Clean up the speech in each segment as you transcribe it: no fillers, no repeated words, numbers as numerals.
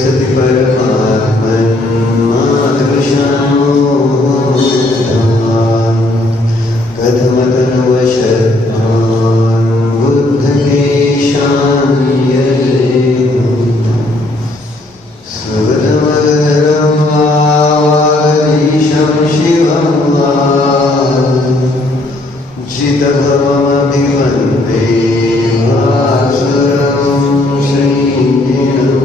सति परमात्मन्मादृशामो कथमतनुवशत्वान् बुद्धकेशान् सुगतमगरं वादीशं शिवं वा जितभवमभिवन्दे वासुरं श्रीगिरं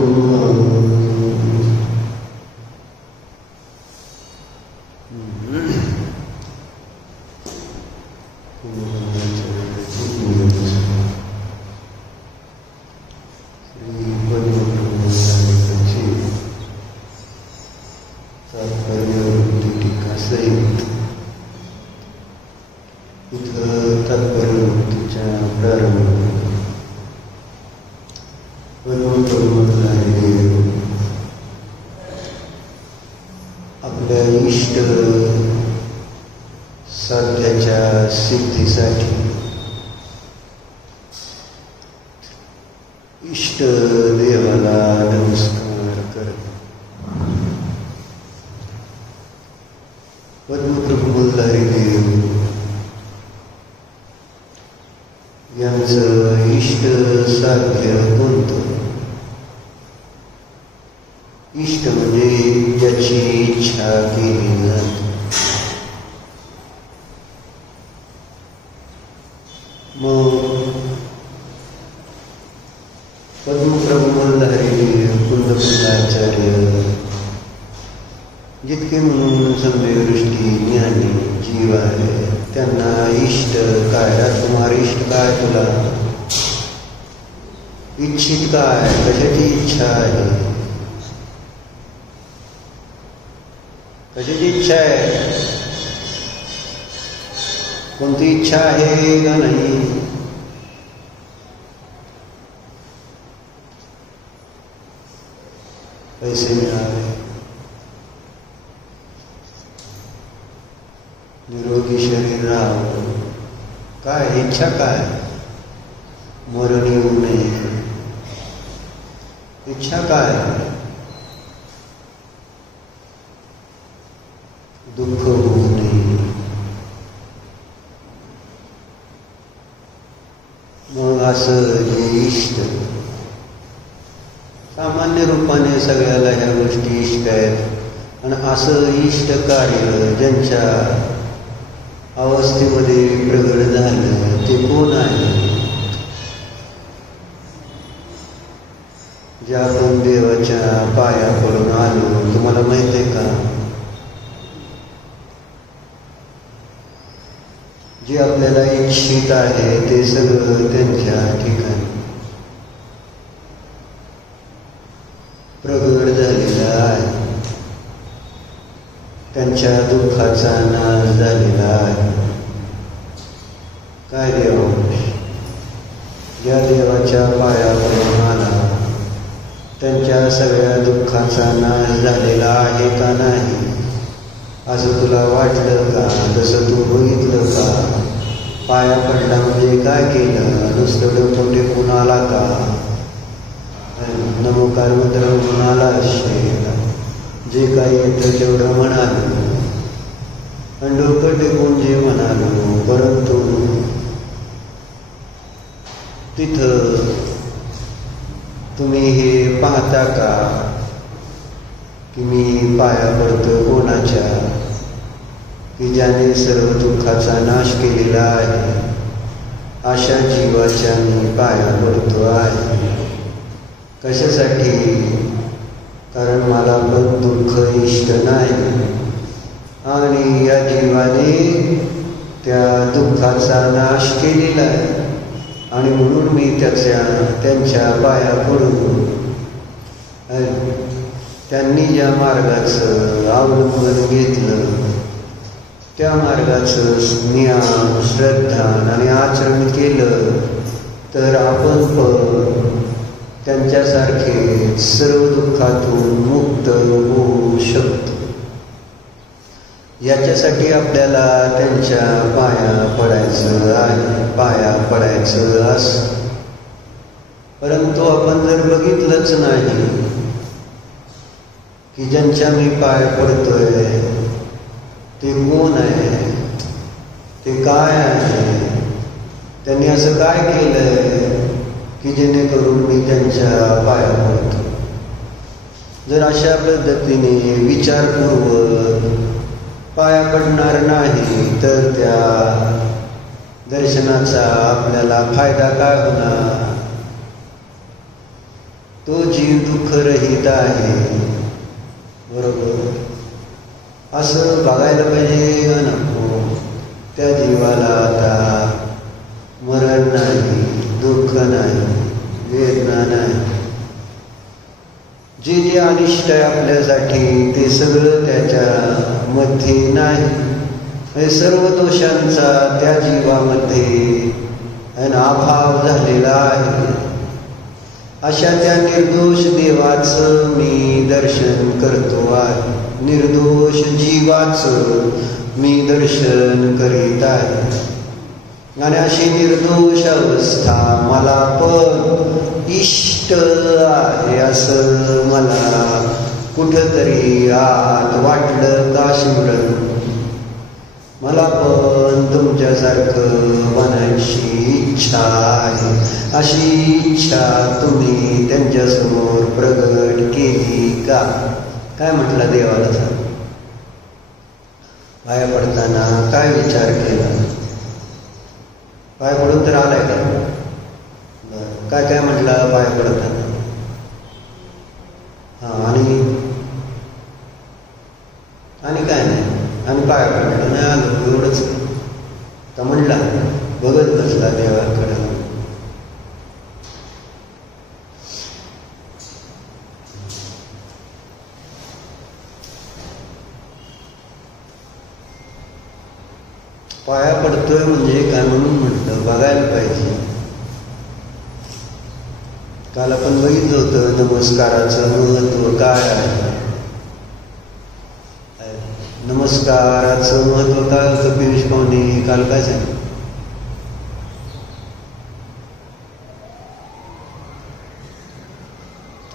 आपल्या इष्ट साध्याच्या सिद्धीसाठी इष्ट देवाला नमस्कार करत पद्मप्रभू मल्हारी देव यांचं इष्ट साध्य कोणतं? इष्ट म्हणजे ज्याची इच्छा केली जाते. मग पद्मप्रभू मल्हारी कुंदकुंदाचार्य जितके म्हणून सम्यदृष्टी ज्ञानी जीव आहे त्यांना इष्ट काय? राजकुमार इष्ट काय? तुला इच्छित काय? कशाची इच्छा आहे? कशाची इच्छा आहे? कोणती इच्छा आहे का नाही? पैसे मिळावे, निरोगी शरीर राहावं, काय इच्छा? काय? मरण येऊ नये, इच्छा काय? दुःख होऊ नये. मग असं जे इष्ट सामान्य रूपाने सगळ्याला ह्या गोष्टी इष्ट आहेत. आणि असं इष्ट कार्य ज्यांच्या अवस्थेमध्ये प्रगट झालं ते कोण आहे? जे आपण देवाच्या पाया पडून आलो, तुम्हाला माहित आहे का? जे आपल्याला इच्छित आहे ते सगळं त्यांच्या ठिकाणी प्रगट झालेला आहे. त्यांच्या दुःखाचा नाश झालेला आहे. काय देवांश? या देवाच्या पाया पडून आला त्यांच्या सगळ्या दुःखाचा नाश झालेला आहे का नाही? असं तुला वाटलं का? जसं तू बघितलं का? पाया पडला म्हणजे काय केलं? नुसतं डोकं टेकून आला का? नमोकार मंत्र म्हणून आला असेल, जे काही येतं तेवढं म्हणालो आणि डोकं टेकून जे म्हणालो. परंतु तिथं तुम्ही हे पाहता का की मी पाया पडतो कोणाच्या? की ज्याने सर्व दुःखाचा नाश केलेला आहे अशा जीवाच्या मी पाया पडतो आहे. कशासाठी? कारण मला पण दुःख इष्ट नाही आणि या जीवाने त्या दुःखाचा नाश केलेला आहे आणि म्हणून मी त्यांच्या पाया पडून त्यांनी ज्या मार्गाचं अवलंबन घेतलं त्या मार्गाचं ज्ञान, श्रद्धा आणि आचरण केलं तर आपण पण त्यांच्यासारखे सर्व दुःखातून मुक्त होऊ शकतो. याच्यासाठी आपल्याला त्यांच्या पाया पडायचं असं. परंतु आपण जर बघितलंच नाही की ज्यांच्या मी पाय पडतोय ते कोण आहे, ते काय आहे, त्यांनी असं काय केलंय की जेणेकरून मी त्यांच्या पाया पडतो. जर अशा पद्धतीने विचारपूर्वक पाया पडणार नाही तर त्या दर्शनाचा आपल्याला फायदा काय होणार? तो जीव दुःखरहित आहे, बरोबर, असं बघायला पाहिजे का नको? त्या जीवाला आता मरण नाही, दुःख नाही, वेदना नाही. जे जे अनिष्ट आहे आपल्यासाठी ते सगळं त्याच्या मध्ये नाही. हे सर्व दोषांचा त्या जीवामध्ये अभाव झालेला आहे. अशा त्या निर्दोष देवाचं मी दर्शन करतो आहे, निर्दोष जीवाचं मी दर्शन करीत आहे. आणि अशी निर्दोष अवस्था मला पण इष्ट आहे असं मला कुठंतरी आत वाटलं का शिवलं. मला पण तुमच्यासारखं बनायची इच्छा आहे. अशी इच्छा तुम्ही त्यांच्यासमोर प्रगट केली का? काय म्हटलं देवाला सांग? पाया पडताना काय विचार केला? पाय पडून तर आलाय का? काय काय म्हटलं पाय पडताना? आणि काय नाही, आणि पाय पडलं नाही, आलो एवढंच तर म्हणला. बघत बसला देवाकडे. पाया पडतोय म्हणजे काय म्हणून म्हटलं बघायला पाहिजे. काल आपण बघितलं होतं नमस्काराचं महत्व काय आहे. नमस्काराचं महत्व काय होतं पियुष पाहुणे काल काय सांगितलं?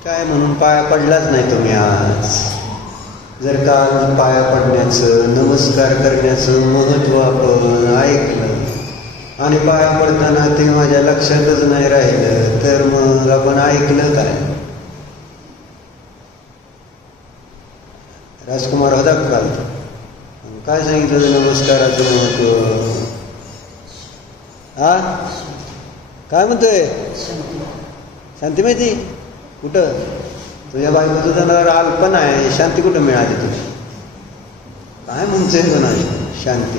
काय म्हणून पाया पडलाच नाही तुम्ही आज? जर काल पाया पडण्याचं, नमस्कार करण्याचं महत्व आपण ऐकलं आणि पाया पडताना ते माझ्या लक्षातच नाही राहिलं तर मग आपण ऐकलं काय? राजकुमार होता काल, काय सांगितलं नमस्काराचं महत्व? काय म्हणतोय? शांती माहिती कुठं? तुझ्या बायको तुझं अल्पन आहे, शांती कुठं मिळाली तुझी? काय म्हणतोय म्हणा शांती?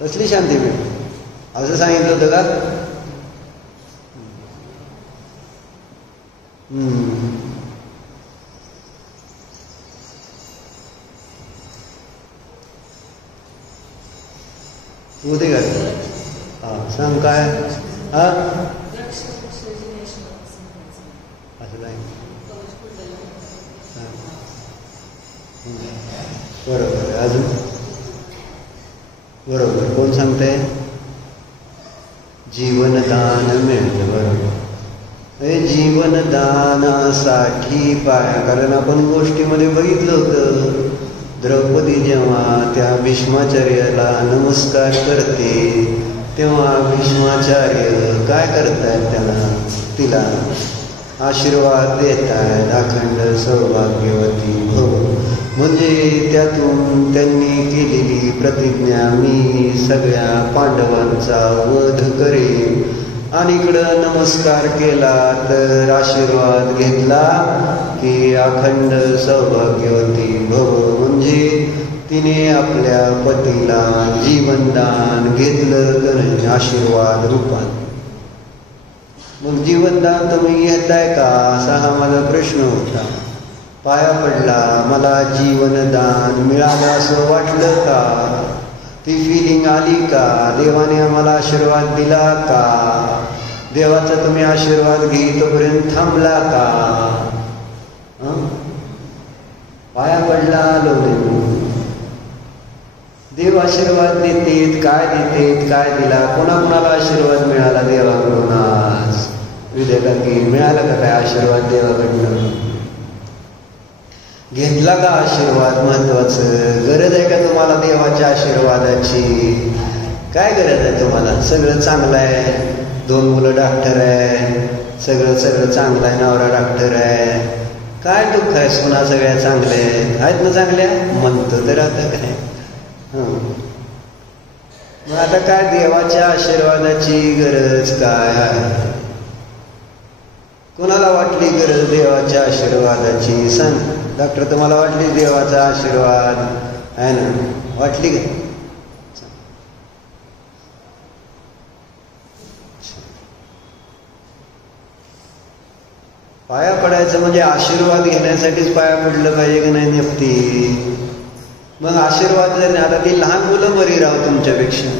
कसली शांती मिळते असं सांगितलं होतं का? उद्या का? सांग काय? असं नाही. बरोबर. अजून बरोबर. कोण सांगते? जीवनदान मिळतं. बरोबर. हे जीवनदानासाठी पाया, कारण आपण गोष्टीमध्ये बघितलं होतं द्रौपदी जेव्हा त्या भीष्माचार्याला नमस्कार करते तेव्हा भीष्माचार्य काय करतायत? त्यांना तिला आशीर्वाद देत आहेत, अखंड सौभाग्यवती भव. म्हणजे त्यातून त्यांनी केलेली प्रतिज्ञा, मी सगळ्या पांडवांचा वध करेन. आणि इकडं नमस्कार केला तर आशीर्वाद घेतला की अखंड सौभाग्यवती भव. म्हणजे तिने आपल्या पतीला जीवनदान घेतलं तर आशीर्वाद रूपात. मग जीवनदान तुम्ही घेताय का असा हा माझा प्रश्न होता. पाया पडला, मला जीवनदान मिळालं असं वाटलं का? ती फिलिंग आली का? देवाने आम्हाला आशीर्वाद दिला का? देवाचा तुम्ही आशीर्वाद घेईतोपर्यंत थांबला का? पाया पडला आलो देव आशीर्वाद देतेत. काय देतेत? काय दिला? कोणाकोणाला आशीर्वाद मिळाला देवाकडून? आज विद्यार्थी मिळाला का काय आशीर्वाद देवाकडनं? घेतला का आशीर्वाद? महत्वाचं. गरज आहे का तुम्हाला देवाच्या आशीर्वादाची? काय गरज आहे तुम्हाला? सगळं चांगलं आहे, 2 मुलं डॉक्टर आहे, सगळं चांगलं आहे, नवरा डॉक्टर आहे, काय दुःख आहे? सुना सगळ्या चांगल्या आहेत ना? चांगल्या म्हणतो तर आता काय. मग आता काय देवाच्या आशीर्वादाची गरज काय आहे? कोणाला वाटली गरज देवाच्या आशीर्वादाची? सांग डॉक्टर, तुम्हाला वाटली देवाचा आशीर्वाद आहे ना? वाटली का? पाया पडायचं म्हणजे आशीर्वाद घेण्यासाठीच पाया पडलं पाहिजे की नाही नेपती? मग आशीर्वाद जर आता ती लहान मुलं बरी राहू तुमच्यापेक्षा,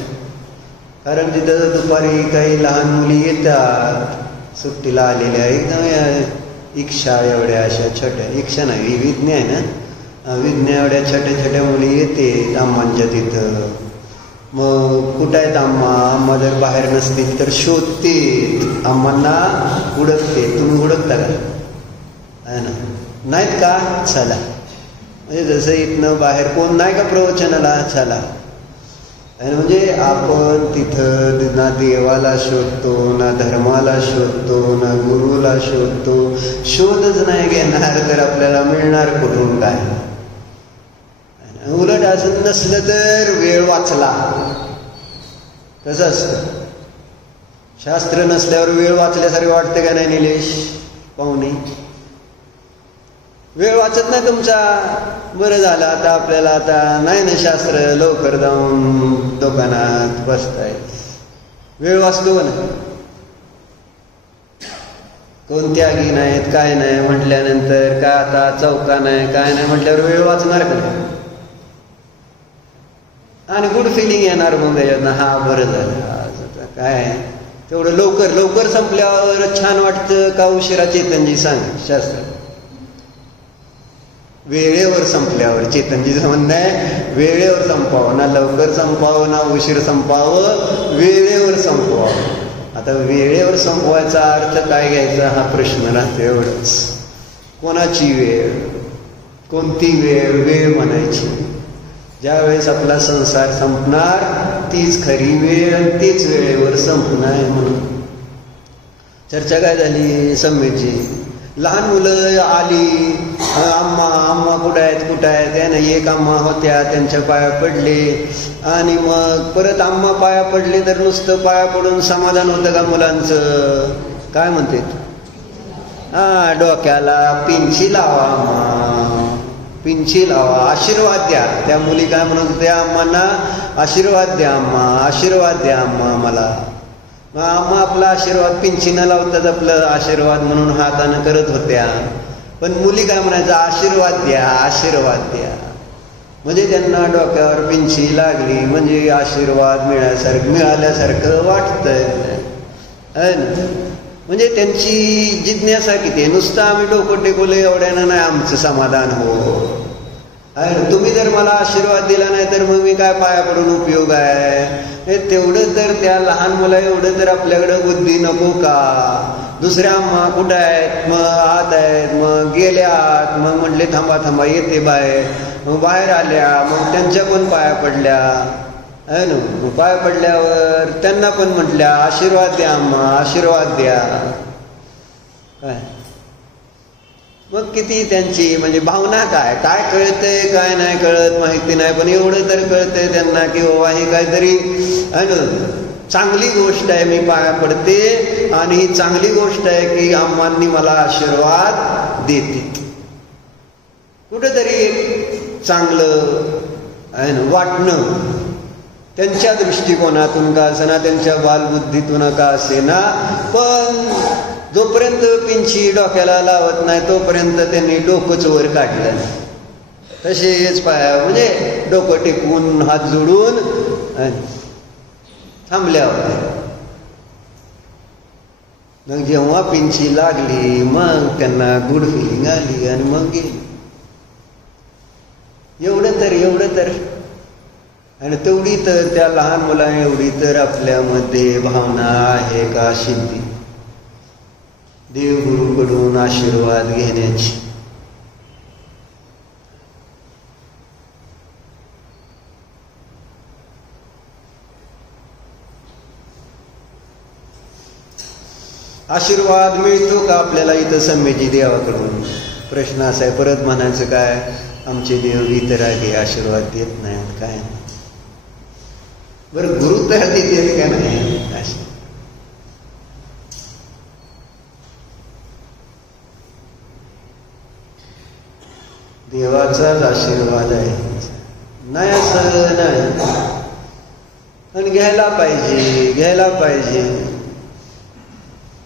कारण तिथं दुपारी काही लहान मुली येतात सुट्टीला आलेल्या, एकदम इच्छा एवढ्या अशा छोट्या, इच्छा नाही विज्ञा आहे ना, विज्ञा एवढ्या छोट्या छोट्या मुली येते आम्मांच्या तिथं. मग कुठं आहेत आम्मा? आम्मा जर बाहेर नसतील तर शोधते, आम्मांना हुडकते. तुम्ही हुडकता का? आहे ना? नाहीत का? चला. म्हणजे जसं इथनं बाहेर कोण नाही का प्रवचनाला? चला. म्हणजे आपण तिथं ना देवाला शोधतो, ना धर्माला शोधतो, ना गुरुला शोधतो. शोधच नाही घेणार तर आपल्याला मिळणार कुठून काय? उलट असं नसलं तर वेळ वाचला. कसं असतं? शास्त्र नसल्यावर वेळ वाचल्यासारखं वाटतं का नाही निलेश पाहुणे? वेळ वाचत नाही तुमचा. बरं झालं आता आपल्याला आता नाही ना शास्त्र, लवकर जाऊन दुकानात बसताय, वेळ वाचतो ना. कोणत्या त्यागी नाहीत काय नाही म्हटल्यानंतर काय आता चौका नाही काय नाही म्हटल्यावर वेळ वाचणार का? आणि गुड फिलिंग येणार मग त्याच्यातनं, हा बरं झालं काय तेवढं लवकर संपल्यावर छान वाटतं का उशिरा? चेतनजी सांग शास्त्र. वेळेवर संपल्यावर. चेतनजीचं म्हणणं आहे वेळेवर संपावं, ना लवकर संपावं ना उशीर संपावं, वेळेवर संपवावं. आता वेळेवर संपवायचा अर्थ काय घ्यायचा हा प्रश्न राहतो. एवढंच. कोणाची वेळ? कोणती वेळ? वेळ म्हणायची ज्यावेळेस आपला संसार संपणार तीच खरी वेळ आणि तीच वेळेवर संपणार. म्हणून चर्चा काय झाली सम्यची? लहान मुलं आली, आम्मा कुठं आहेत त्या नाही. एक आम्मा होत्या, त्यांच्या पाया पडले आणि मग परत आम्मा पाया पडले तर नुसतं पाया पडून समाधान होतं का मुलांचं? काय म्हणते? डोक्याला पिंची लावा आम्हा, पिंची लावा, आशीर्वाद द्या. त्या मुली काय म्हणत होत्या? आम्हाला आशीर्वाद द्या आम्हा, आशीर्वाद द्या आम्हा मला. मग आम्हा आपला आशीर्वाद पिंची न लावतात आपलं आशीर्वाद म्हणून हातानं करत होत्या. पण मुली काय म्हणायचं? आशीर्वाद द्या, आशीर्वाद द्या. म्हणजे त्यांना डोक्यावर पिंची लागली म्हणजे आशीर्वाद मिळाल्यासारखं वाटतंय. म्हणजे त्यांची जिज्ञासा किती आहे. नुसतं आम्ही डोकं टेकवलं एवढ्यानं नाही आमचं समाधान हो. तुम्ही जर मला आशीर्वाद दिला नाही तर मग मी काय पाया पडून उपयोग आहे? तेवढं तर त्या लहान मुला एवढं तर आपल्याकडं बुद्धी नको का? दुसऱ्या अम्मा कुठं आहेत? मग आत आहेत, मग गेल्या आत, मग म्हटले थांबा येते बाहेर. मग बाहेर आल्या, मग त्यांच्या पण पाया पडल्या आहे ना. पाया पडल्यावर त्यांना पण म्हटल्या आशीर्वाद द्या अम्मा, आशीर्वाद द्या. काय मग किती त्यांची म्हणजे भावना काय कळतंय काय नाही कळत माहिती नाही, पण एवढं तर कळतंय त्यांना की बाबा हे काहीतरी चांगली गोष्ट आहे, मी पाया पडते आणि ही चांगली गोष्ट आहे की अम्मांनी मला आशीर्वाद देते. कुठेतरी एक चांगलं आहे ना वाटणं त्यांच्या दृष्टिकोनातून का असेना, त्यांच्या बालबुद्धीतून का असेना. पण जोपर्यंत पिंची डोक्याला लावत नाही तोपर्यंत त्यांनी डोकंच वर काढलं. तसेच पाया म्हणजे डोकं टेकून हात जोडून थांबल्या होत्या. मग जेव्हा पिंची लागली मग त्यांना गुड फिलिंग आली आणि मग गेली. एवढं तर आणि तेवढी तर त्या लहान मुलांना एवढी तर आपल्यामध्ये भावना आहे का शिंदी देवगुरूकडून आशीर्वाद घेण्याची? आशीर्वाद मिळतो का आपल्याला इथं सम्मेची देवाकडून? प्रश्न असा आहे. परत म्हणायचं काय, आमचे देव इतरांगे आशीर्वाद देत नाहीत काय? बरं गुरु तर देते का नाही? देवाचाच आशीर्वाद आहे, नाही असं नाही. पण घ्यायला पाहिजे.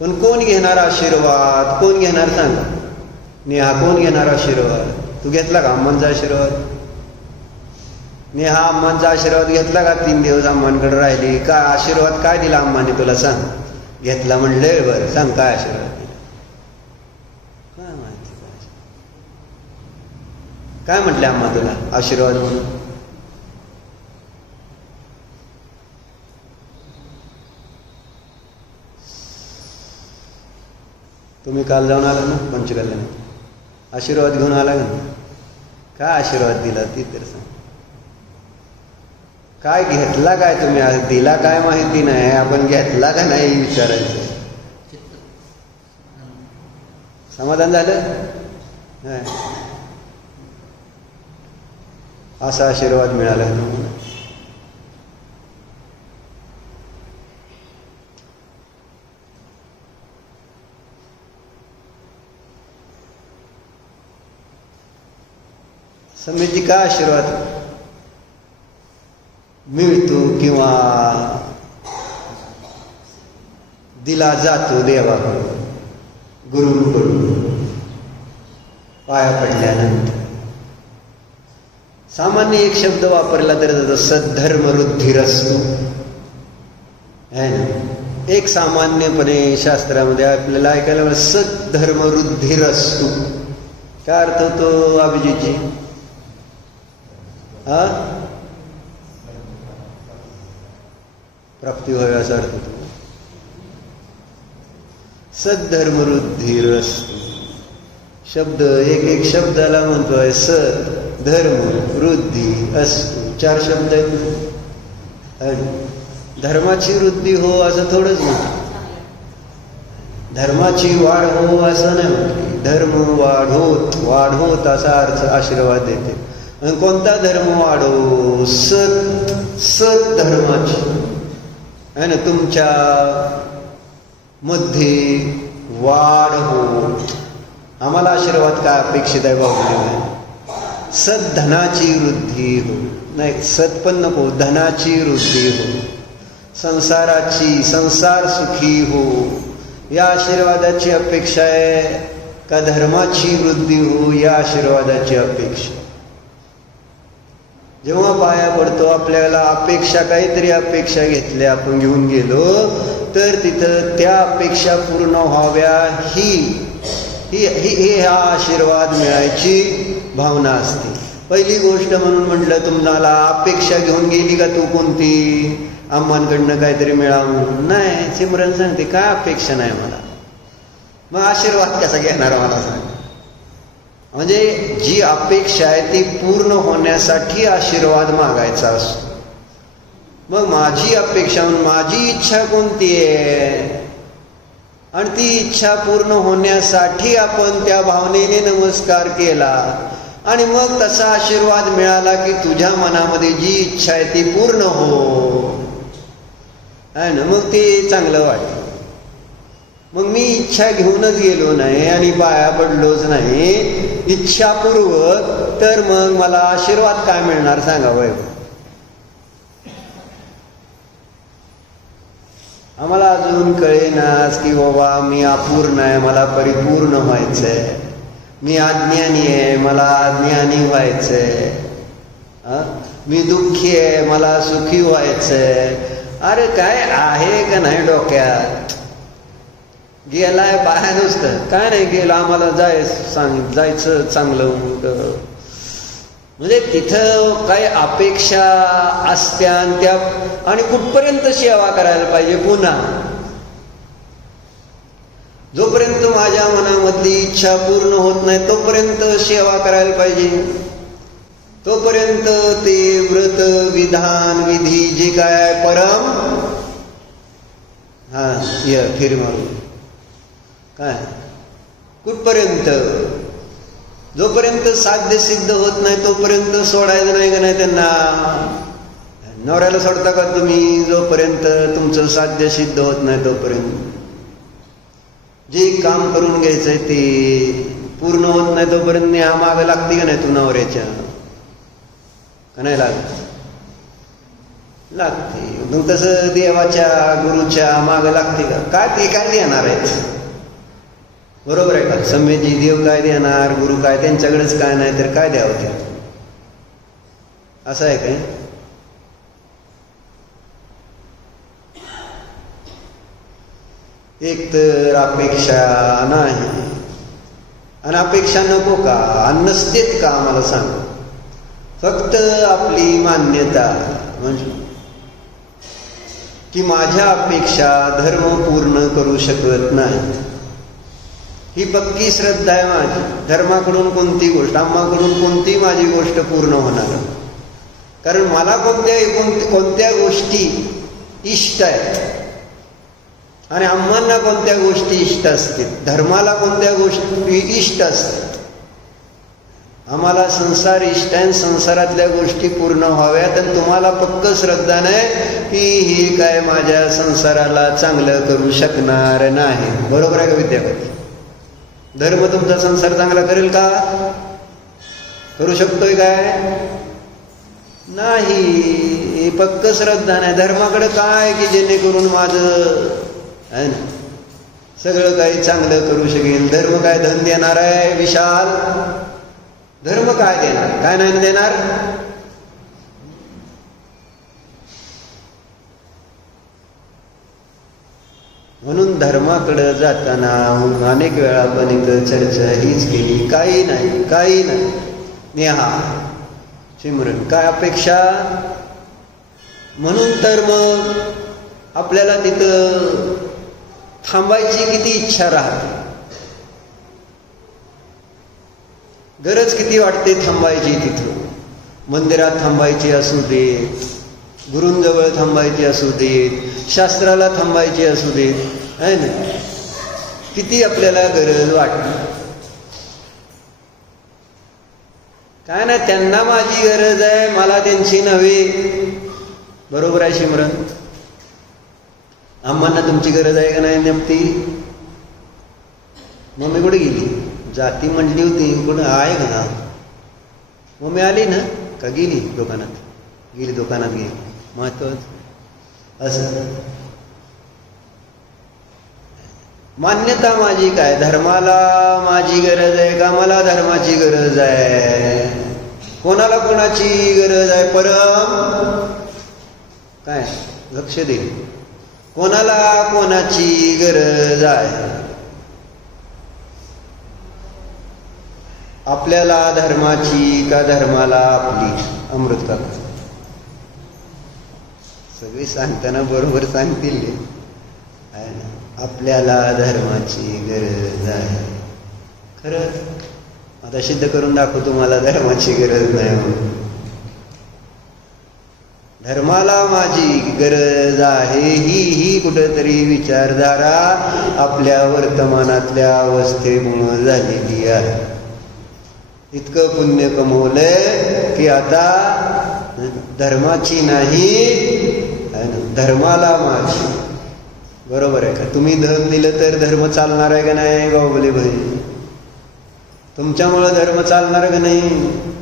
पण कोण घेणार आशीर्वाद? कोण घेणार सांगा? नेहा कोण घेणार आशीर्वाद? तू घेतला का अम्मांचा आशीर्वाद? नेहा अम्मांचा आशीर्वाद घेतला का? 3 दिवस अम्मांकडे राहिली का? आशीर्वाद काय दिला अम्माने तुला सांग? घेतला म्हणले. बरं सांग काय आशीर्वाद दिला? काय माहिती काय म्हटले अम्मा तुला आशीर्वाद म्हणून? तुम्ही काल जाऊन आला ना पंचकल्याण, आशीर्वाद घेऊन आला का? काय आशीर्वाद दिला ती तर सांग. काय घेतला काय तुम्ही? दिला काय माहिती नाही, आपण घेतला का नाही विचारायचं. समाधान झालं? असा आशीर्वाद मिळाला. समिती का आशीर्वाद मिळतो किंवा दिला जातो देवाकडून, गुरूंकडून पाया पडल्यानंतर? सामान्य एक शब्द वापरला तर जातो, सद्धर्मवृद्धिरस्तु है ना. एक सामान्यपणे शास्त्रामध्ये आपल्याला ऐकायला मिळालं, सद्धर्मवृद्धिरस्तु. काय अर्थ होतो अभिजीतजी? प्राप्ती व्हावी असा अर्थ होतो. सद्धर्मवृद्धिरस्तु शब्द एक शब्दाला म्हणतोय. सद, धर्म, वृद्धी, अस्तु 4 शब्द आहेत. धर्माची वृद्धी हो असं थोडंच म्हणतो. धर्माची वाढ हो असं नाही म्हणतो. धर्म वाढोत असा अर्थ आशीर्वाद देते. आणि कोणता धर्म वाढो? सत धर्माची आहे ना. तुमच्या मध्ये वाढ हो. आम्हाला आशीर्वाद काय अपेक्षित आहे बाबा? सद्धनाची वृद्धी हो. नाही सत पण नको, धनाची वृद्धी हो. संसार सुखी हो. या आशीर्वादाची अपेक्षा आहे का धर्माची वृद्धी हो या आशीर्वादाची अपेक्षा? जेव्हा पाया पडतो आपल्याला अपेक्षा, काहीतरी अपेक्षा घेतल्या, आपण घेऊन गेलो तर तिथं त्या अपेक्षा पूर्ण व्हाव्या ही हा आशीर्वाद मिळायची भावना असते. पहिली गोष्ट म्हणून म्हटलं, तुम्हाला अपेक्षा घेऊन गेली का तू कोणती? अम्मांकडनं काहीतरी मिळावं नाही. सिमरन सांगते काय अपेक्षा नाही मला, मग आशीर्वाद कसा घेणार मला सांग? म्हणजे जी अपेक्षा आहे ती पूर्ण होण्यासाठी आशीर्वाद मागायचा असतो. मग माझी अपेक्षा, माझी इच्छा कोणती आहे आणि ती इच्छा पूर्ण होण्यासाठी आपण त्या भावनेने नमस्कार केला आणि मग तसा आशीर्वाद मिळाला की तुझ्या मनामध्ये जी इच्छा आहे ती पूर्ण हो आहे ना. मग ते चांगलं वाटतं. मग मी इच्छा घेऊनच गेलो नाही आणि पाया पडलोच नाही इच्छापूर्वक, तर मग मला आशीर्वाद काय मिळणार सांगा बाई? आम्हाला अजून कळेनाच की बाबा मी अपूर्ण आहे, मला परिपूर्ण व्हायचंय. मी अज्ञानी आहे, मला ज्ञानी व्हायचंय. मी दुःखी आहे, मला सुखी व्हायचंय. अरे काय आहे का नाही डोक्यात? गेलाय बाहेर नुसतं काय नाही गेलं, आम्हाला जायचं चांगलं म्हणजे तिथं काही अपेक्षा असत्या त्या, आणि कुठपर्यंत सेवा करायला पाहिजे? पुन्हा जोपर्यंत माझ्या मनामधली इच्छा पूर्ण होत नाही तोपर्यंत सेवा करायला पाहिजे. तोपर्यंत ते व्रत विधान विधी जे काय परम फिर मारू काय कुठपर्यंत? जोपर्यंत साध्य सिद्ध होत नाही तोपर्यंत सोडायचं नाही का नाही त्यांना? नवऱ्याला सोडता का तुम्ही? जोपर्यंत तुमचं साध्य सिद्ध होत नाही तोपर्यंत. जे काम करून घ्यायचंय ते पूर्ण होत नाही तोपर्यंत नेहा मागं लागते का नाही तू नवऱ्याच्या? का नाही लागत? लागते. मग तसं देवाच्या गुरुच्या मागं लागते का? काय ते काय देणार आहेत? बरोबर आहे का? सम्यजी देव काय देणार, गुरु काय, त्यांच्याकडेच काय नाही तर काय द्यावं ते? असं आहे काय? एक तर अपेक्षा नाही. आणि अपेक्षा नको का? आणि नसतेत का आम्हाला सांग? फक्त आपली मान्यता म्हणजे की माझ्या अपेक्षा धर्म पूर्ण करू शकत नाही, ही पक्की श्रद्धा आहे माझी. धर्माकडून कोणती गोष्ट, आम्हाकडून कोणती माझी गोष्ट पूर्ण होणार? कारण मला कोणत्या गोष्टी इष्ट आहेत आणि आम्हाला कोणत्या गोष्टी इष्ट असतील, धर्माला कोणत्या गोष्टी इष्ट असतात. आम्हाला संसार इष्ट आहे, संसारातल्या गोष्टी पूर्ण व्हाव्यात. आणि तुम्हाला पक्क श्रद्धा नाही की ही काय माझ्या संसाराला चांगलं करू शकणार नाही. बरोबर आहे का विद्यार्थी? धर्म तुमचा संसार चांगला करेल का? करू शकतोय काय? नाही. ही पक्क श्रद्धा नाही. धर्माकडे काय की जेणेकरून माझं आहे ना सगळं काही चांगलं करू शकेल. धर्म काय धन देणार आहे विशाल? धर्म काय देणार? काय नाही देणार? म्हणून धर्माकडे जाताना अनेक वेळा आपण इथं चर्चा हीच केली, काही नाही. नेहा सिमरन काय अपेक्षा? म्हणून तर मग आपल्याला तिथं थांबायची किती इच्छा राहते, गरज किती वाटते थांबायची. तिथं मंदिरात थांबायची असू देत, गुरूंजवळ थांबायची असू देत, शास्त्राला थांबायची असू देत, आहे ना, किती आपल्याला गरज वाटते. काय नाही, त्यांना माझी गरज आहे, मला त्यांची नव्हे. बरोबर आहे सिमरन? आम्हाला तुमची गरज आहे का नाही? नेमती मम्मी कुठे गेली? जाती म्हणली होती, कुठं आहे का? मम्मी आली ना का गेली दुकानात? गेली दुकानात, गेली. महत्वाचं असं मान्यता माझी काय? धर्माला माझी गरज आहे का मला धर्माची गरज आहे? कोणाला कोणाची गरज आहे? परम काय लक्ष दे. कोणाला कोणाची गरज आहे? आपल्याला धर्माची का धर्माला आपली? अमृत का सगळी सांगताना बरोबर सांगतील. आपल्याला धर्माची गरज आहे. खरंच आता सिद्ध करून दाखवतो मला धर्माची गरज नाही म्हणून. धर्माला माझी गरज आहे ही कुठेतरी विचारधारा आपल्या वर्तमानातल्या अवस्थेमुळे झालेली आहे. इतकं पुण्य कमवलंय की आता धर्माची नाही, धर्माला माझी. बरोबर आहे का? तुम्ही धन दिलं तर धर्म चालणार आहे का नाही? बाहुबली भाई, तुमच्यामुळं धर्म चालणार का नाही?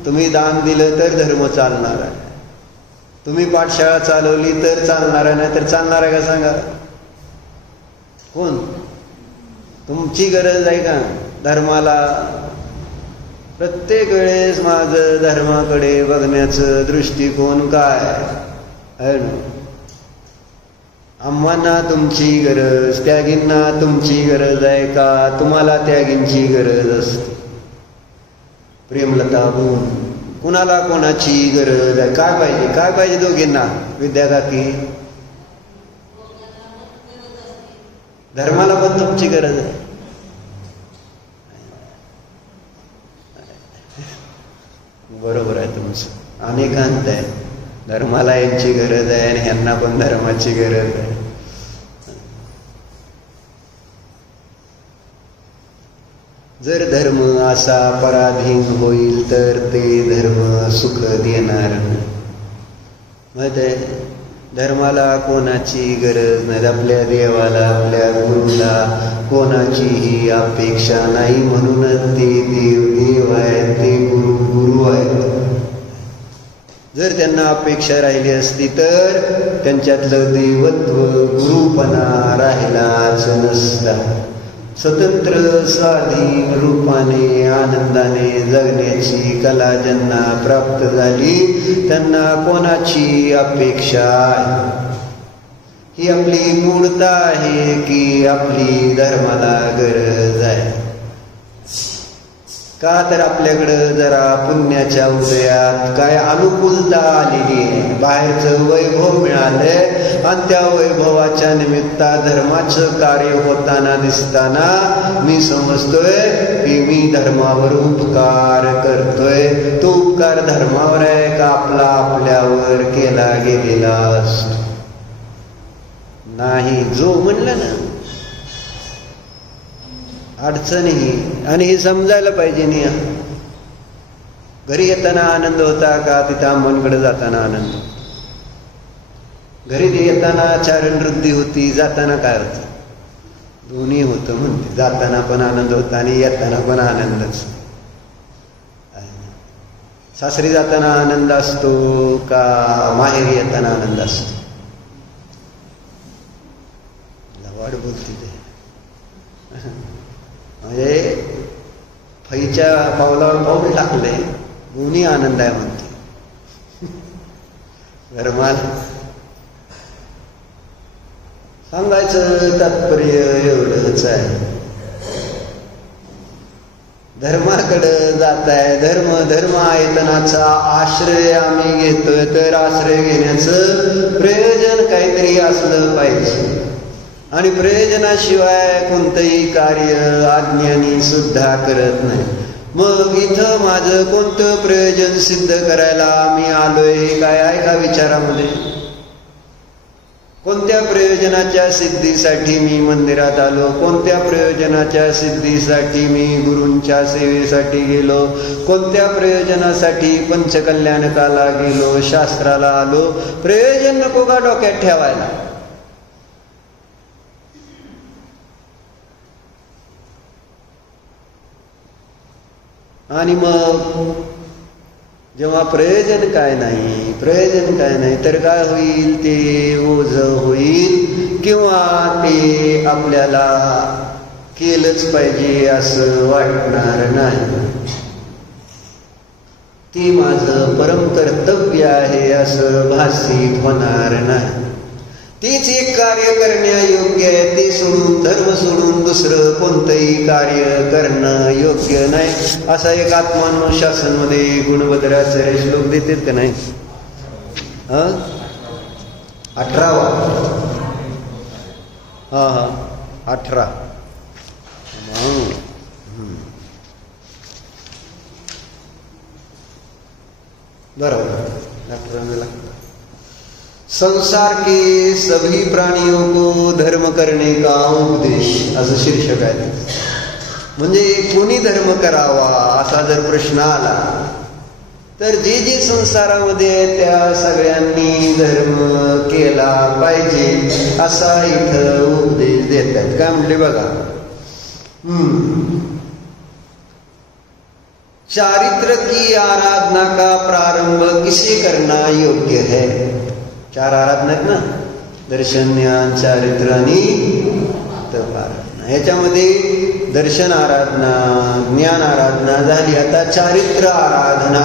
तुम्ही दान दिलं तर धर्म चालणार आहे. तुम्ही पाठशाळा चालवली तर चालणार आहे, नाही तर चालणार आहे का? सांगा कोण? तुमची गरज आहे का धर्माला? प्रत्येक वेळेस माझं धर्माकडे बघण्याचं दृष्टिकोन काय आहे? आम्हाला तुमची गरज, त्यागींना तुमची गरज आहे का? तुम्हाला त्यागींची गरज असते. प्रेमलता बोल, कुणाला कोणाची गरज आहे? काय पाहिजे? काय पाहिजे दोघींना? विद्यार्थी धर्माला पण तुमची गरज आहे. बरोबर आहे तुमचं. अनेकांत आहे, धर्माला यांची गरज आहे आणि ह्यांना पण धर्माची गरज आहे. जर धर्म असा पराधीन होईल तर ते धर्म सुख देणार नाही. माहित आहे, धर्माला कोणाची गरज नाही. आपल्या देवाला, आपल्या गुरुला कोणाचीही अपेक्षा नाही. म्हणूनच ते देव देव आहेत, ते गुरु गुरु आहेत. जर त्यांना अपेक्षा राहिली असती तर त्यांच्यातलं देवत्व गुरुपणा राहिलाच नसता. स्वतंत्र स्वाधीन रूपाने आनंदाने जगण्याची कला ज्यांना प्राप्त झाली त्यांना कोणाची अपेक्षा आहे? ही आपली मूढता आहे की आपली धर्माला गरज आहे? का तर आपल्याकडं जरा पुण्याच्या उदयात काय अनुकूलता आलेली आहे, बाहेरचं वैभव मिळालंय आणि त्या वैभवाच्या निमित्त धर्माचं कार्य होताना दिसताना मी समजतोय की मी धर्मावर उपकार करतोय. तो उपकार धर्मावर आहे का आपला आपल्यावर केला गेलेला असतो? नाही. जो म्हणलं ना अडचण ही, आणि हे समजायला पाहिजे नाही. घरी येताना आनंद होता का तिथं अम्मांकडे जाताना आनंद? घरी येताना चारण वृद्धी होती, जाताना काय होतं? दोन्ही होतं म्हणते. जाताना पण आनंद होता आणि येताना पण आनंदच. सासरी जाताना आनंद असतो का माहेरी येताना आनंद असतो? वाढ बोलते ते म्हणजे फईच्या पावलावर पाऊल टाकले, दोन्ही आनंद आहे म्हणते. धर्माला सांगायचं तात्पर्य एवढंच आहे, धर्माकडं जात आहे. धर्म आयतनाचा आश्रय आम्ही घेतोय तर आश्रय घेण्याचं प्रयोजन काहीतरी असलं पाहिजे. आणि प्रयोजनाशिवाय कोणतंही कार्य अज्ञानी सुद्धा करत नाही. मग इथं माझं कोणतं प्रयोजन सिद्ध करायला मी आलोय काय आहे का विचारामध्ये? कोणत्या प्रयोजनाच्या सिद्धीसाठी मी मंदिरात आलो? कोणत्या प्रयोजनाच्या सिद्धीसाठी मी गुरूंच्या सेवेसाठी गेलो? कोणत्या प्रयोजनासाठी पंचकल्याणकाला गेलो, शास्त्राला आलो? प्रयोजन नको का डोक्यात ठेवायला? आणि मग जेव्हा प्रयोजन काय नाही तर काय होईल? ते ओझ होईल किंवा ते आपल्याला केलंच पाहिजे असं वाटणार नाही. ते माझं परम कर्तव्य आहे असं भासित होणार नाही. तेच एक कार्य करण्यायोग्य आहे. ते सोडून, धर्म सोडून दुसरं कोणतंही कार्य करणं योग्य नाही. असा एक आत्मानुशासन मध्ये गुणभद्राचार्य श्लोक देतात का नाही? 18वा. हा 18. बरोबर 18 संसार के सभी प्राणियों को धर्म करने का उपदेश असं शीर्षक आहे. म्हणजे कोणी धर्म करावा असा जर प्रश्न आला तर जे जे संसारामध्ये आहे त्या सगळ्यांनी धर्म केला पाहिजे असा इथं उपदेश देतात. काय म्हटले बघा, चारित्र की आराधना का प्रारंभ किसे करना योग्य है? 4 आराधना आहेत ना, दर्शन, ज्ञान, चारित्र आणि तप आराधना. ह्याच्यामध्ये दर्शन आराधना, ज्ञान आराधना झाली, आता चारित्र आराधना.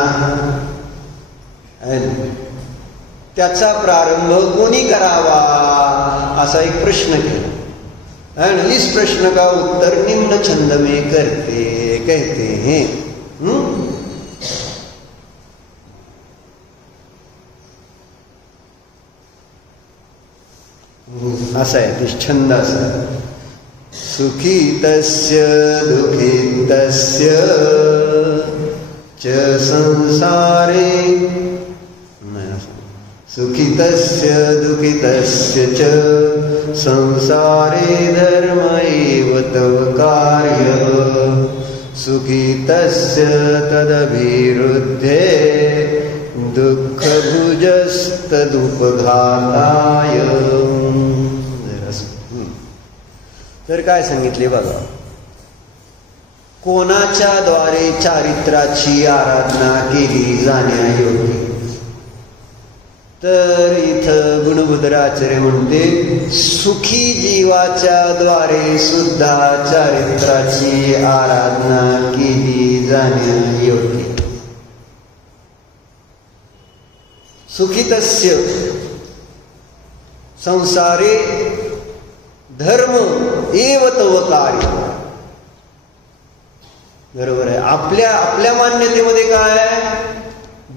त्याचा प्रारंभ कोणी करावा असा एक प्रश्न केला. आणि इस प्रश्न का उत्तर निम्न छंद में कहते हैं. असा आहे ते छंद. असा सुखी तस्य दुःखी तस्य च संसारे, सुखी तस्य दुःखी तस्य च संसारे धर्म एव तव कार्य. सुखी तस्य तदभिरुद्धे दुःखभुजस्तदुपघाताय. तर काय सांगितले बघा, कोणाच्या द्वारे चारित्राची आराधना केली जाण्यायोग्य. तर इथं गुणबुद्धाचार्य म्हणते सुखी जीवाच्या द्वारे सुद्धा चारित्राची आराधना केली जाण्यायोग्य. सुखितस्य संसारे धर्म एव तव कार्य. बरोबर आहे. आपल्या मान्यतेमध्ये काय आहे,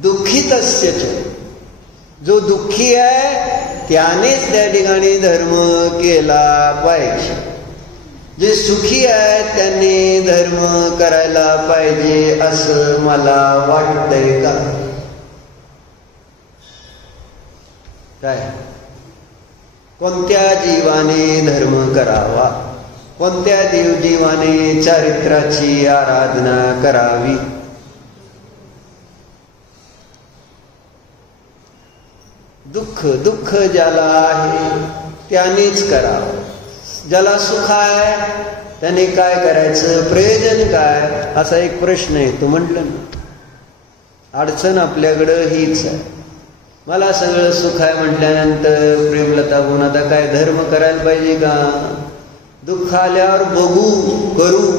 दुःखितस्य, जो दुःखी आहे त्यानेच त्या ठिकाणी धर्म केला पाहिजे. जे सुखी आहे त्यांनी धर्म करायला पाहिजे असं मला वाटतंय का? काय, कोणत्या जीवाने धर्म करावा, कोणत्या जीवाने चारित्राची आराधना करावी? दुःख ज्याला आहे त्यानेच करावं. ज्याला सुख आहे त्याने काय करायचं, प्रयोजन काय, असा एक प्रश्न आहे. तो म्हटलं ना, अडचण आपल्याकडं हीच आहे. मला सगळं सुख आहे म्हटल्यानंतर प्रेमलता होऊन आता काय धर्म करायला पाहिजे का? दुःख आल्यावर बघू करू.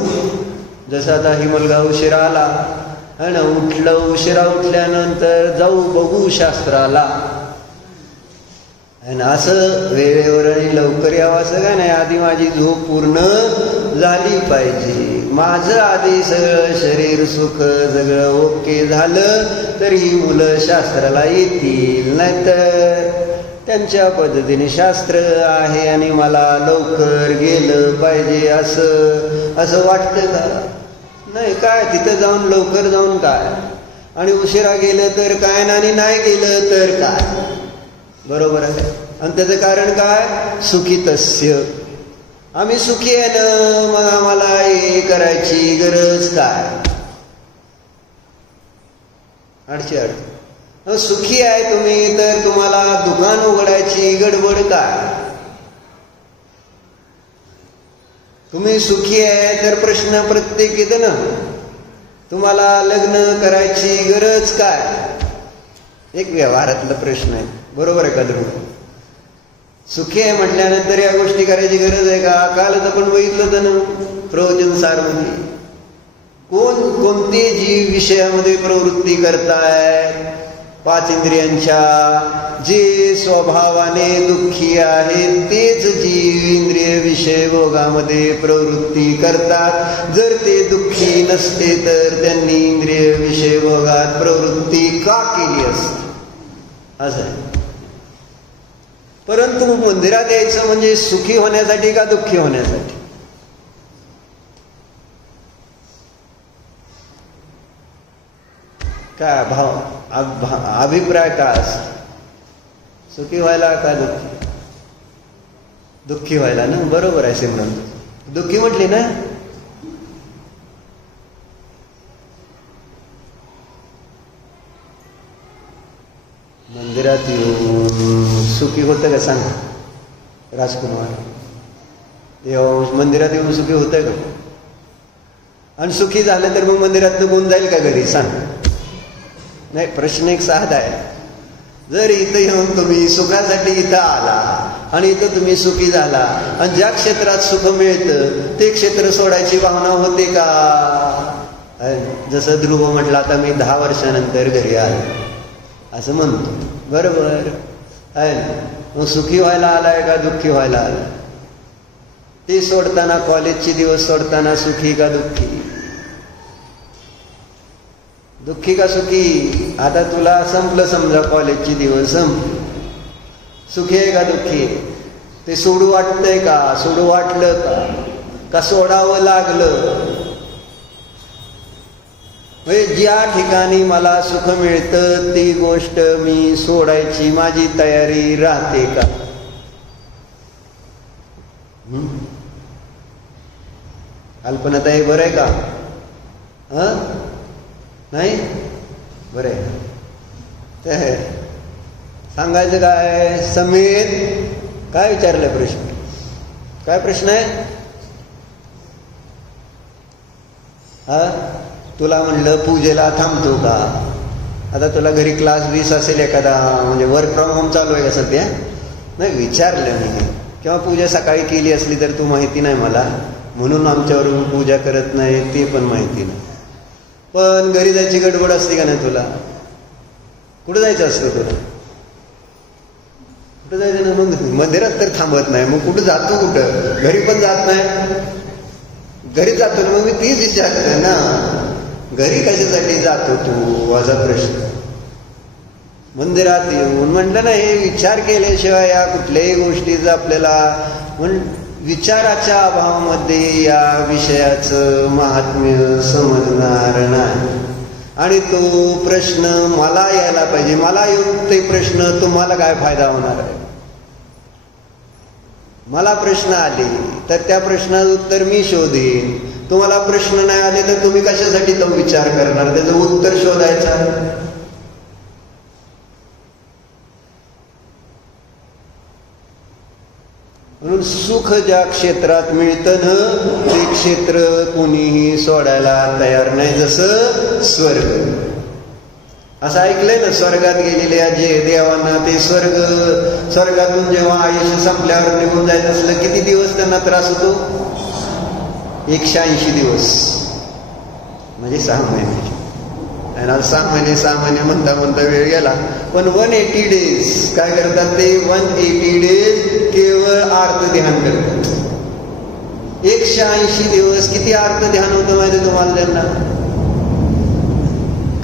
जसं आता ही मुलगा उशिरा आला है ना, उशिरा उठल्यानंतर जाऊ बघू शास्त्राला, आणि असं वेळेवर आणि लवकर यावं असं काय नाही. आधी माझी झोप पूर्ण झाली पाहिजे. माझं आधी सगळं शरीर सुख सगळं ओके झालं तर ही मुलं शास्त्राला येतील. नाहीतर त्यांच्या पद्धतीने शास्त्र आहे आणि मला लवकर गेलं पाहिजे असं वाटतं का? नाही. काय तिथं जाऊन लवकर जाऊन काय, आणि उशिरा गेलं तर काय आणि नाही गेलं तर काय? बरोबर आहे. आणि त्याचं कारण काय, सुखितस्य. आम्ही सुखी आहे ना, मग आम्हाला हे करायची गरज काय? अडचण. सुखी आहे तुम्ही तर तुम्हाला दुकान उघडायची गडबड काय? तुम्ही सुखी आहे तर प्रश्न प्रत्येक येतं ना, तुम्हाला लग्न करायची गरज काय? एक व्यवहारातला प्रश्न आहे. बरोबर आहे का? ध्रुव सुखी आहे म्हटल्यानंतर या गोष्टी करायची गरज आहे का? कालच आपण बघितलं होतं ना प्रवचन सारमध्ये, कोणते जीव विषयामध्ये प्रवृत्ती करतायत? 5 इंद्रियांच्या. जे स्वभावाने दुःखी आहेत तेच जीव इंद्रिय विषय भोगामध्ये प्रवृत्ती करतात. जर ते दुःखी नसते तर त्यांनी इंद्रिय विषय भोगात प्रवृत्ती का केली असते? असं आहे. परंतु मंदिरात यायचं म्हणजे सुखी होण्यासाठी का दुःखी होण्यासाठी? काय अभिप्राय का असतो? सुखी व्हायला का दुःखी व्हायला ना? बरोबर आहे सिमरन. दुःखी म्हटली ना, मंदिरात येऊन सुखी होतं का सांग राजकुमार? मंदिरात येऊन सुखी होतं का? आणि सुखी झालं तर मग मंदिरात कोण जाईल का घरी? सांग. नाही. प्रश्न एक साधा आहे. जर इथं येऊन तुम्ही सुखासाठी इथं आला आणि इथं तुम्ही सुखी झाला आणि ज्या क्षेत्रात सुख मिळतं ते क्षेत्र सोडायची भावना होते का? जसं ध्रुव म्हटलं, आता मी 10 वर्षानंतर घरी आलो असं म्हणतो. बरोबर आहे ना? मग सुखी व्हायला आलाय का दुःखी व्हायला आलाय? ते सोडताना, कॉलेजचे दिवस सोडताना सुखी का दुःखी? दुःखी का सुखी? आता तुला संपलं समजा, कॉलेजचे दिवस संपले. सुखी आहे का दुःखी? ते सोडू वाटतंय का? सोडू वाटलं का सोडावं लागलं? म्हणजे ज्या ठिकाणी मला सुख मिळतं ती गोष्ट मी सोडायची माझी तयारी राहते का? कल्पनाताई बरं आहे का? नाही? बरं आहे. ते सांगायचं काय? समीर काय विचारलं प्रश्न? काय प्रश्न आहे? तुला म्हणलं पूजेला थांबतो का? आता तुला घरी क्लास 20 असेल एखादा, म्हणजे वर्क फ्रॉम होम चालू आहे का सध्या? नाही, विचारलं मी. किंवा पूजा सकाळी केली असली तर तू माहिती नाही मला, म्हणून आमच्यावर पूजा करत नाही ते पण माहिती नाही. पण घरी जायची गडबड असते का नाही तुला? कुठं जायचं असतं तुला? कुठं जायचं ना? मग मंदिरात तर थांबत नाही, मग कुठं जातो? कुठं? घरी पण जात नाही. घरी जातो ना. मग मी तीच विचारते ना, घरी कशासाठी जातो तू असा प्रश्न. मंदिरात येऊन म्हटलं ना, हे विचार केल्याशिवाय या कुठल्याही गोष्टीचा आपल्याला विचाराच्या अभावामध्ये या विषयाचं महात्म्य समजणार नाही. आणि तो प्रश्न मला यायला पाहिजे. मला येऊन ते प्रश्न तुम्हाला काय फायदा होणार आहे? मला प्रश्न आले तर त्या प्रश्नाचं उत्तर मी शोधेन. तुम्हाला प्रश्न नाही आले तर तुम्ही कशासाठी तो विचार करणार? त्याचं उत्तर शोधायचं. म्हणून सुख ज्या क्षेत्रात मिळतं ना, ते क्षेत्र कोणीही सोडायला तयार नाही. जसं स्वर्ग. असं ऐकलंय ना, स्वर्गात गेलेल्या जे देवांना ते स्वर्गातून जेव्हा आयुष्य संपल्यावर निघून जायचं असलं, किती दिवस त्यांना त्रास होतो? 180 दिवस, म्हणजे 6 महिने. आणि आज 6 महिने म्हणता म्हणता वेळ गेला. पण 180 डेज काय करतात ते? 180 डेज केवळ आर्त ध्यान करतात. 180 दिवस किती आर्त ध्यान होतं माहिती तुम्हाला त्यांना?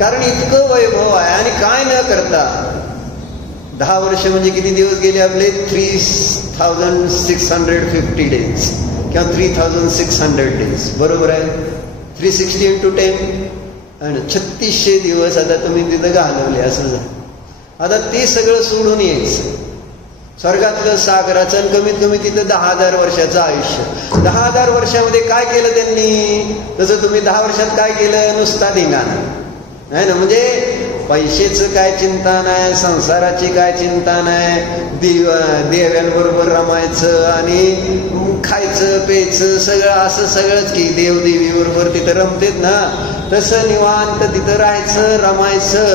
कारण इतकं वैभव आहे. आणि काय न करता 10 वर्ष म्हणजे किती दिवस गेले आपले? 3650 डेज किंवा 3600 डेज, बरोबर आहे? 360 into 10 आणि 3600 दिवस आता तुम्ही तिथं घालवले. असं झालं. आता ते सगळं सोडून यायचं स्वर्गातलं सागराचं, आणि कमीत कमी तिथं 10,000 वर्षाचं आयुष्य. 10,000 वर्षामध्ये काय केलं त्यांनी? तसं तुम्ही 10 वर्षात काय केलं? नुसता धिंगाणा नाही ना. म्हणजे पैशाचं काय चिंता नाही, संसाराची काय चिंता नाही, देव्यांबरोबर रमायचं आणि खायचं प्यायचं सगळं असं सगळंच की देवदेवी बरोबर तिथं रमतेत ना, तसं निवांत तिथं राहायचं, रमायचं.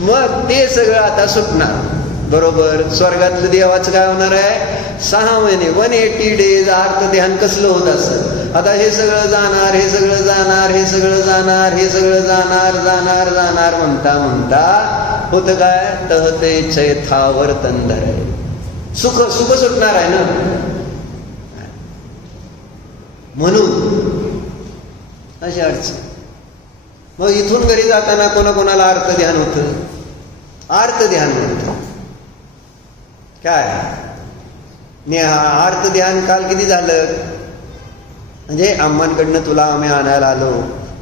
मग ते सगळं आता सुटणार. बरोबर. स्वर्गातलं देवाचं काय होणार आहे? 6 महिने 180 डेज आर्त ध्यान कसलं होत असं? आता हे सगळं जाणार, हे सगळं जाणार, हे सगळं जाणार, हे सगळं जाणार जाणार जाणार म्हणता म्हणता होतं काय? तहते चैथावर तंदर आहे. सुख सुटणार आहे ना. म्हणून अशी अडचण. मग इथून घरी जाताना कोणाकोणाला आर्त ध्यान होतं? आर्त ध्यान होतं. काय आर्त ध्यान काल किती झालं? म्हणजे अम्मांकडनं तुला आम्ही आणायला आलो.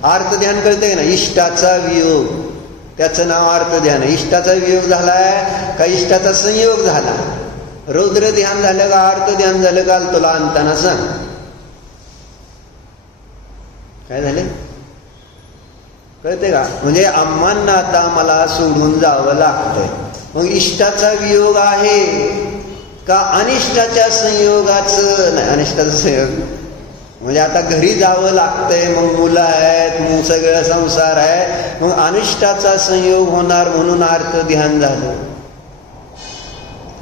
आर्त ध्यान कळतंय ना? इष्टाचा वियोग, त्याचं नाव आर्त ध्यान. इष्टाचा वियोग झालाय का इष्टाचा संयोग झाला? रौद्र ध्यान झालं का आर्त ध्यान झालं? काल तुला आणताना सांग काय झालं? कळते का? म्हणजे अम्मांना आता मला सोडून जावं लागतंय. मग इष्टाचा वियोग आहे का अनिष्टाच्या संयोगाचं? नाही, अनिष्टाचा संयोग म्हणजे आता घरी जावं लागतंय, मग मुलं आहेत, मग सगळं संसार आहे, मग अनिष्टाचा संयोग होणार म्हणून आर्त ध्यान झालं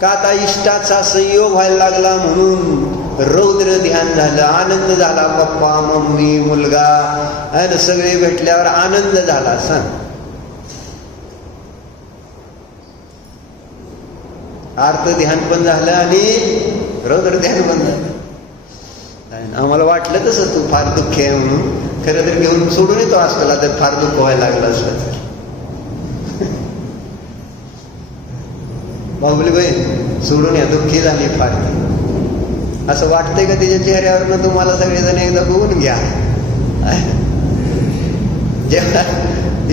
का आता इष्टाचा संयोग व्हायला लागला म्हणून रौद्र ध्यान झालं? आनंद झाला, पप्पा मम्मी मुलगा आणि सगळे भेटल्यावर आनंद झाला. सांग, आर्त ध्यान पण झालं आणि रौद्र ध्यान पण झालं. आम्हाला वाटलं तसं तू फार दुःख आहे म्हणून, खरं तर घेऊन सोडून येतो असला तर फार दुःख व्हायला लागलं असलं तर. बाहुली बहीण सोडून या, दुःखी झाली फार. असं वाटतंय का तिच्या चेहऱ्यावरनं? तुम्हाला सगळेजण एकदा बघून घ्या. जेव्हा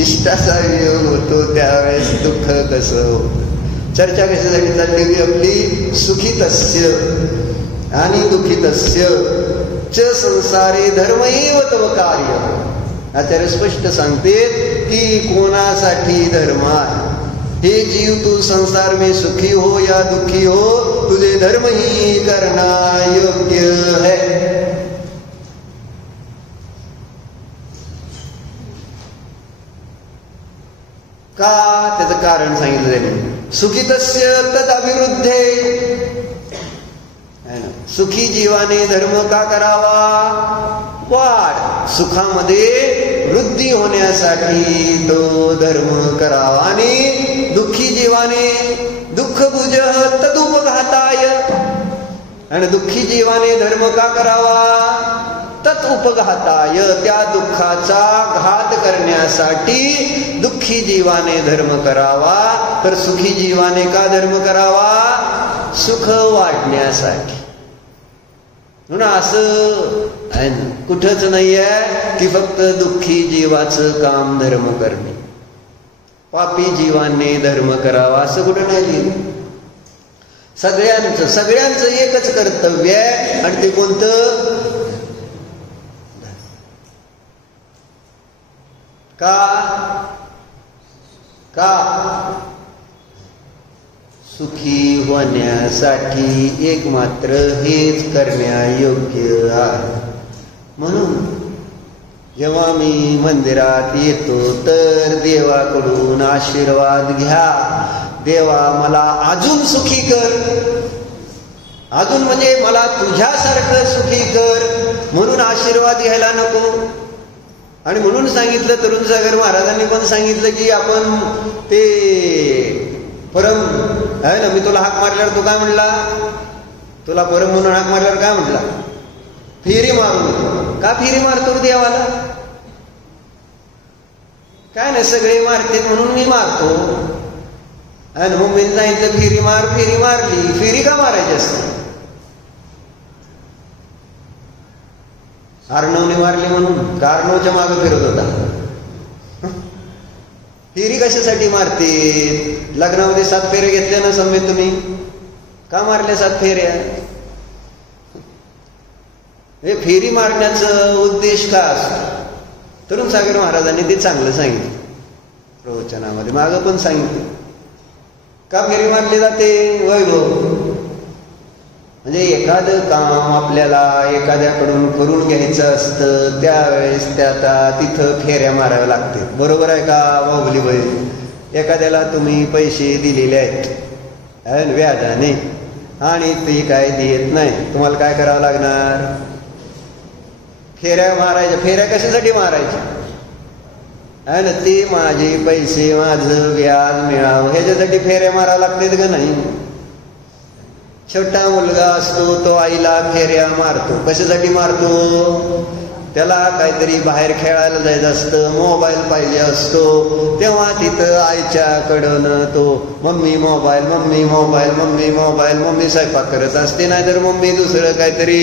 इष्टाचा वियोग होतो त्यावेळेस दुःख कसं होतं. चर्चा कशासाठी चालली की आपली? सुखितस्य आणि दुःखितस्य च संसारे धर्मैव तव कार्य. आचार्य स्पष्ट सांगते की कोणासाठी धर्म आहे. हे जीव तू संसार में सुखी हो या दुखी हो, तुझे धर्म ही करना योग्य है. का? त्याचं कारण सांगितलं त्याने. सुखितस्य तद अविरुद्धे. सुखी जीवाने धर्म का करावा? वाढ सुखामध्ये वृद्धी होण्यासाठी तो धर्म करावा. आणि दुःखी जीवाने दुःख भुज तदुपघाताय. आणि दुःखी जीवाने धर्म का करावा? तत् उपघाताय. त्या दुःखाचा घात करण्यासाठी दुःखी जीवाने धर्म करावा. तर सुखी जीवाने का धर्म करावा? सुख वाढण्यासाठी. म्हणून असं कुठंच नाही आहे की फक्त दुःखी जीवाचं काम धर्म करणे, पापी जीवाने धर्म करावा असं कुठं नाही. सगळ्यांचं एकच कर्तव्य आहे. आणि ते कोणतं? का सुखी होण्यासाठी एक मात्र हेच करण्यायोग्य आहे. म्हणून जेव्हा मी मंदिरात येतो तर देवाकडून आशीर्वाद घ्या. देवा मला अजून सुखी कर. अजून म्हणजे मला तुझ्यासारखं सुखी कर म्हणून आशीर्वाद घ्यायला नको. आणि म्हणून सांगितलं तरुणसागर महाराजांनी पण सांगितलं की आपण ते परम आहे ना, मी तुला हाक मारल्यावर तू काय म्हणला? तुला परम म्हणून हाक मारल्यावर काय म्हटला? फेरी मारून. का फेरी मारतो देवाला? काय नाही, सगळे मारते म्हणून मी मारतो. आणि मम्मीने सांगितलं फेरी मार, फेरी मारली. फेरी का मारायची असते? अर्णवने मारली म्हणून का अर्णवच्या मागे फिरत होता? फेरी कशासाठी मारते? लग्नामध्ये 7 फेऱ्या घेतल्या ना समजेल तुम्ही. का मारल्या 7 फेऱ्या? हे फेरी मारण्याचा उद्देश का असतो? तरुणसागर महाराजांनी ते चांगलं सांगितलं प्रवचनामध्ये. मागं पण सांगितलं का फेरी मारली जाते. वैभव म्हणजे एखादं काम आपल्याला एखाद्याकडून करून घ्यायचं असतं त्यावेळेस त्याचा तिथं फेऱ्या माराव्या लागते. बरोबर आहे का बाहुली बहीण? एखाद्याला तुम्ही पैसे दिलेले आहेत व्याजाने आणि ते काय देत नाही, तुम्हाला काय करावं लागणार? फेऱ्या मारायच्या. फेऱ्या कशासाठी मारायच्या? आहे ना, ते माझे पैसे माझं व्याज मिळावं ह्याच्यासाठी फेऱ्या मारावं लागतात का नाही? छोटा मुलगा असतो तो आईला फेऱ्या मारतो. कशासाठी मारतो? त्याला काहीतरी बाहेर खेळायला जायचं असतं, मोबाईल पाहिजे असतो. तेव्हा तिथं आईच्याकडनं तो mummy mobile, mummy mobile, mummy mobile. Mummy स्वयंपाक करत असते, नाहीतर मम्मी दुसरं काहीतरी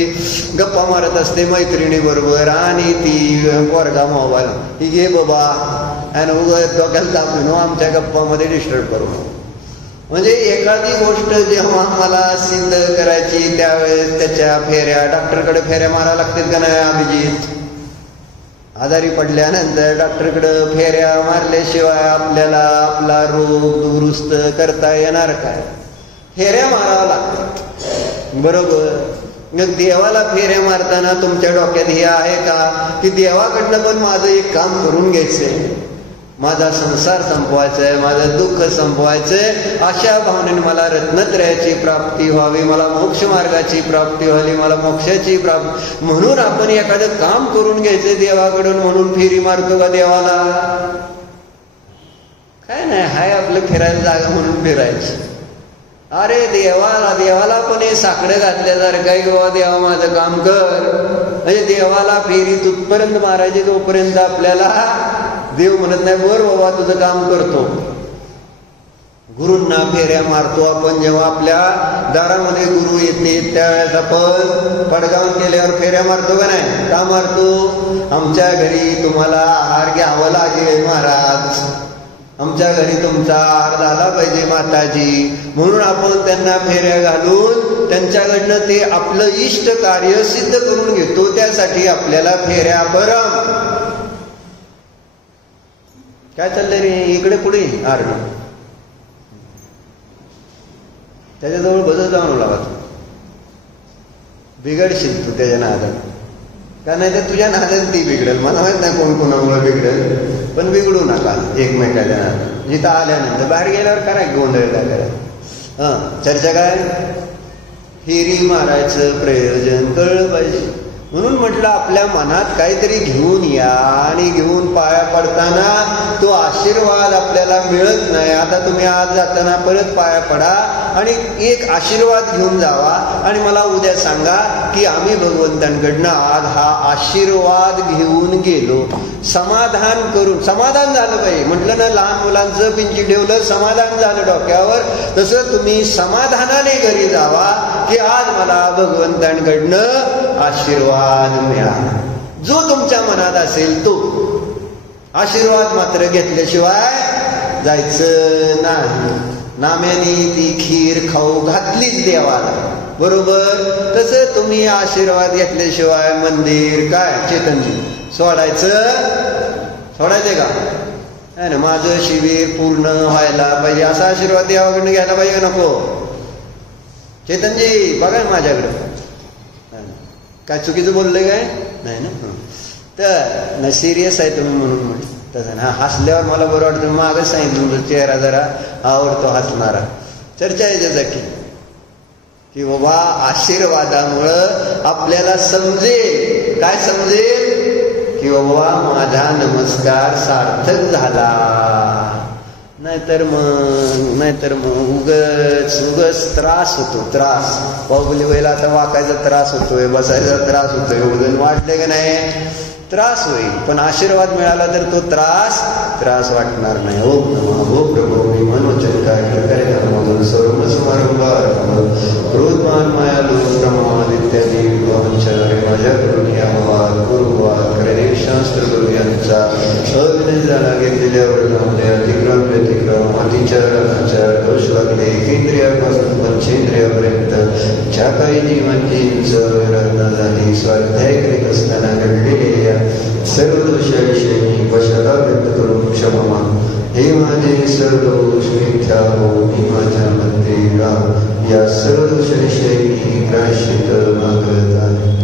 गप्पा मारत असते मैत्रिणी बरोबर. आणि ती पोरगा मोबाईल ही घे बाबा आणि उगाच डोक्याला दाखवून आमच्या गप्पामध्ये डिस्टर्ब करू. म्हणजे एखादी गोष्ट जेव्हा मला सिद्ध करायची त्यावेळेस त्याच्या फेऱ्या, डॉक्टरकडे फेऱ्या माराव्या लागतात का नाही अभिजित? आजारी पडल्यानंतर डॉक्टरकडे फेऱ्या मारल्याशिवाय आपल्याला आपला रोग दुरुस्त करता येणार काय? फेऱ्या माराव्या लागतात. बरोबर. मग देवाला फेऱ्या मारताना तुमच्या डोक्यात हे आहे का की देवाकडनं पण माझं एक काम करून घ्यायचंय, माझा संसार संपवायचा आहे, माझं दुःख संपवायचंय, अशा भावनेने मला रत्नत्रयाची प्राप्ती व्हावी, मला मोक्ष मार्गाची प्राप्ती व्हावी, मला मोक्षाची प्राप्ती, म्हणून आपण एखादं काम करून घ्यायचंय देवाकडून म्हणून फेरी मारतो का देवाला? काय नाही, हाय आपलं फिरायला जागा म्हणून फिरायची. अरे देवाला पण हे साकडं घातल्यासारखं काय बाबा देवा माझं काम कर. म्हणजे देवाला फेरी तुथपर्यंत मारायची तोपर्यंत आपल्याला देव म्हणत नाही बर बाबा तुझं काम करतो. गुरूंना फेऱ्या मारतो आपण. जेव्हा आपल्या दारामध्ये गुरु येते त्यावेळेस आपण पडगावून केल्यावर फेऱ्या मारतो का नाही? का मारतो? आमच्या घरी तुम्हाला आहार घ्यावा लागेल महाराज, आमच्या घरी तुमचा आहार झाला पाहिजे माताजी, म्हणून आपण त्यांना फेऱ्या घालून त्यांच्याकडनं ते आपलं इष्ट कार्य सिद्ध करून घेतो. त्यासाठी आपल्याला फेऱ्या काय चाललंय रे, इकडे कुठे आरड, त्याच्याजवळ बसत जाऊन लावा, बिघडशील तू त्याच्या नादात, का नाही तर तुझ्या नादात ती बिघडेल. मला माहित नाही कोण कोणामुळे बिघडेल, पण बिघडू नका एकमेकाच्या नादात. जिथं आल्यानंतर बाहेर गेल्यावर करा गोंधळ काय करा. चर्चा काय, फेरी मारायचं प्रयोजन कळलं पाहिजे. म्हणून म्हटलं आपल्या मनात काहीतरी घेऊन या, आणि घेऊन पाया पडताना तो आशीर्वाद आपल्याला मिळत नाही. आता तुम्ही आज जाताना परत पाया पडा आणि एक आशीर्वाद घेऊन जावा, आणि मला उद्या सांगा की आम्ही भगवंतांकडनं आज हा आशीर्वाद घेऊन गेलो. समाधान करून, समाधान झालं पाहिजे. म्हटलं ना, लहान मुलांचं पिंची ठेवलं, समाधान झालं डोक्यावर, तसं तुम्ही समाधानाने घरी जावा की आज मला भगवंतांकडनं आशीर्वाद मिळाला. जो तुमच्या मनात असेल तो आशीर्वाद मात्र घेतल्याशिवाय जायचं नाही. नाम्याने ती खीर खाऊ घातलीच देवाला, बरोबर. तसं तुम्ही आशीर्वाद घेतल्याशिवाय मंदिर काय चेतनजी सोडायचंय का नाही ना. माझं शिबिर पूर्ण व्हायला पाहिजे असा आशीर्वाद देवाकडनं घ्यायला पाहिजे, नको. चेतनजी बघा माझ्याकडे, काय चुकीचं बोललंय काय नाही ना. तर ना सिरियस आहे तुम्ही म्हणून म्हटलं तसं ना. हसल्यावर मला बरं वाटतं, मागच सांगितलं तुमचा चेहरा जरा आवडतो हसणारा. चर्चा याच्यासाठी की बाबा आशीर्वादामुळं आपल्याला समजेल, काय समजेल की बाबा माझा नमस्कार सार्थक झाला. नाहीतर मग उगच त्रास होतो. त्रास बाहुबली व्हायला आता वाकायचा त्रास होतोय, बसायचा त्रास होतोय, वजन वाढले का नाही त्रास होईल. पण आशीर्वाद मिळाला तर तो त्रास वाटणार नाही. ओम नमः हो प्रभो मी मनोचन काय मधून सर्व समारंभ क्रोधमान माया लोक प्रमाण इत्यादी विद्वांचार्य माझ्या करून यावाद गुरुवाद करणे शास्त्र गुरु यांचा अभिनय झाला. घेतलेल्या वर्गामध्ये अतिक्रम व्यतिक्रम अतिचार दोष लागले. केंद्रियापासून पंचेंद्रियापर्यंत ज्या काही जीवांचींचं रत्न झाली स्वाध्याय करीत असताना घडलेले सर्व दोषाविषयी मी पश्चाताप व्यक्त करून क्षमा मागतो. हे माझे सर्व दोष मिथ्या हो, मी माझ्या मध्ये या सर्व दोषाविषयी मी प्रायश्चित्त मागत आहे.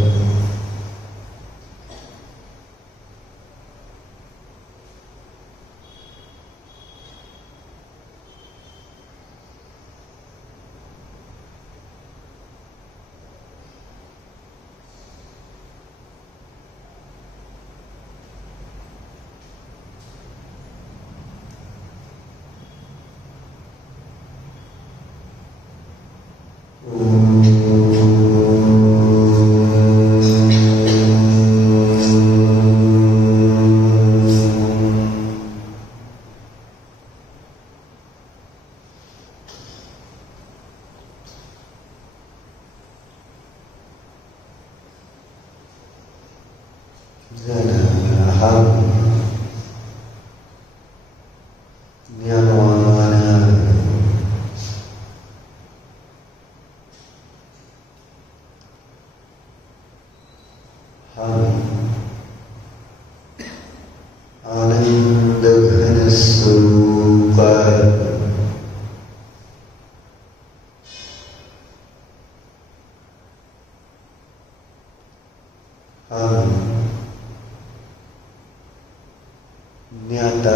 ज्ञाता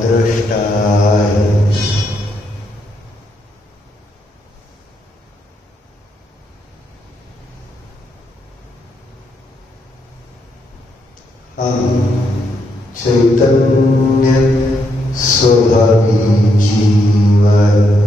दृष्टा हम चैतन्य स्वभावी जीवन